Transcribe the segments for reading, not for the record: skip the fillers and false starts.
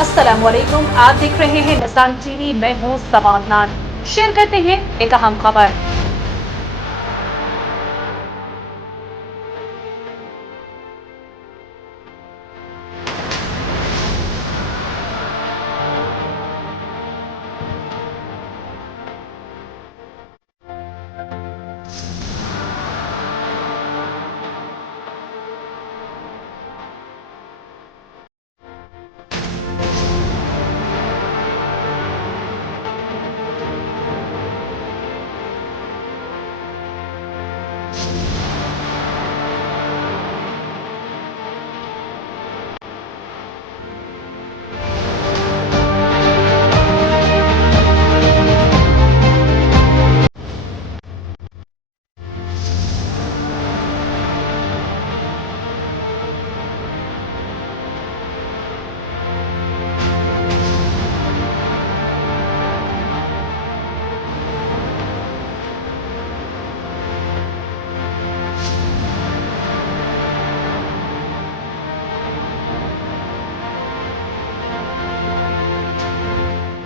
अस्सलाम वालेकुम। आप देख रहे हैं निसान टीवी। मैं हूँ समादनान। शेयर करते हैं एक अहम खबर।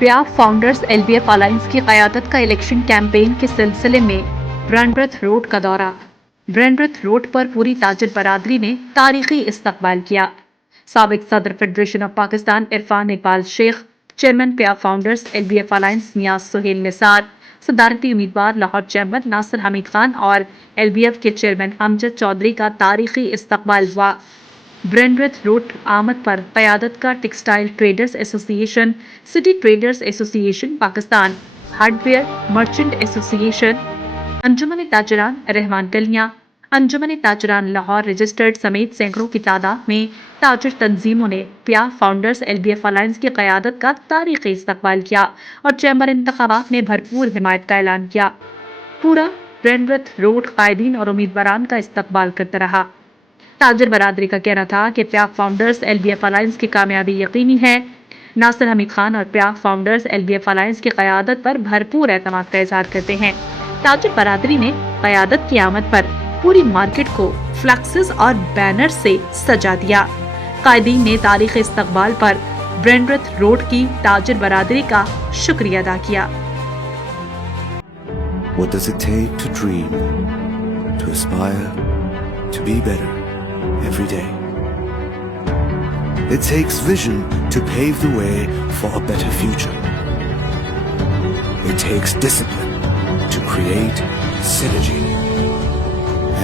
प्याफ फाउंडर्स एलबीएफ अलायंस की क़यादत का इलेक्शन कैंपेन के सिलसिले में ब्रैंडबर्थ रोड का दौरा। ब्रैंडबर्थ रोड पर पूरी ताजिर बरादरी ने तारीखी इस्तकबाल किया। साबिक सदर federation of Pakistan Irfan Iqbal Sheikh, chairman PIAF founders LBF alliance Niaz Suhail Nisar, सदारती उम्मीदवार लाहौर चैम्बर नासिर हमीद खान और एलबीएफ के चेयरमैन अमजद चौधरी का तारीखी इस्तकबाल हुआ। ब्रैंडबर्थ रोड आमद पर क़यादत का textile traders association, city traders association Pakistan, hardware merchant association, अंजुमन ताजरान रहमान कलियां, अंजुमन ताजरान लाहौर रजिस्टर्ड समेत सैकड़ों की तादाद में ताजिर तंजीमों ने प्याफ फाउंडर्स एलबीएफ अलायंस की क़यादत का तारीखी इस्तकबाल किया और चैम्बर इंतखाबात में भरपूर हिमायत का ऐलान किया। पूरा ब्रैंडबर्थ रोड कायदीन और उम्मीदवारान का इस्तकबाल करता रहा। ताजिर बरादरी का कहना था कि प्याफ फाउंडर्स एलबीएफ अलायंस की कामयाबी यकीनी है। नासिर हमीद खान और प्याफ फाउंडर्स एलबीएफ अलायंस की क़यादत पर भरपूर एतमाद का इजहार करते हैं। ताजिर बरादरी ने क़यादत की आमद पर पूरी मार्केट को फ्लैक्सेस और बैनर से सजा दिया। कायदीन ने तारीख इस्तकबाल पर ब्रैंडबर्थ रोड की ताजिर बरादरी का शुक्रिया अदा किया। What does it take to dream, to aspire, to be better every day? It takes vision to pave the way for a better future. It takes discipline to create synergy.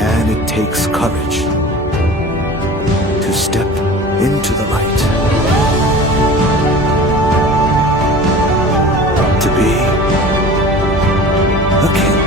And it takes courage to step into the light. To be a king.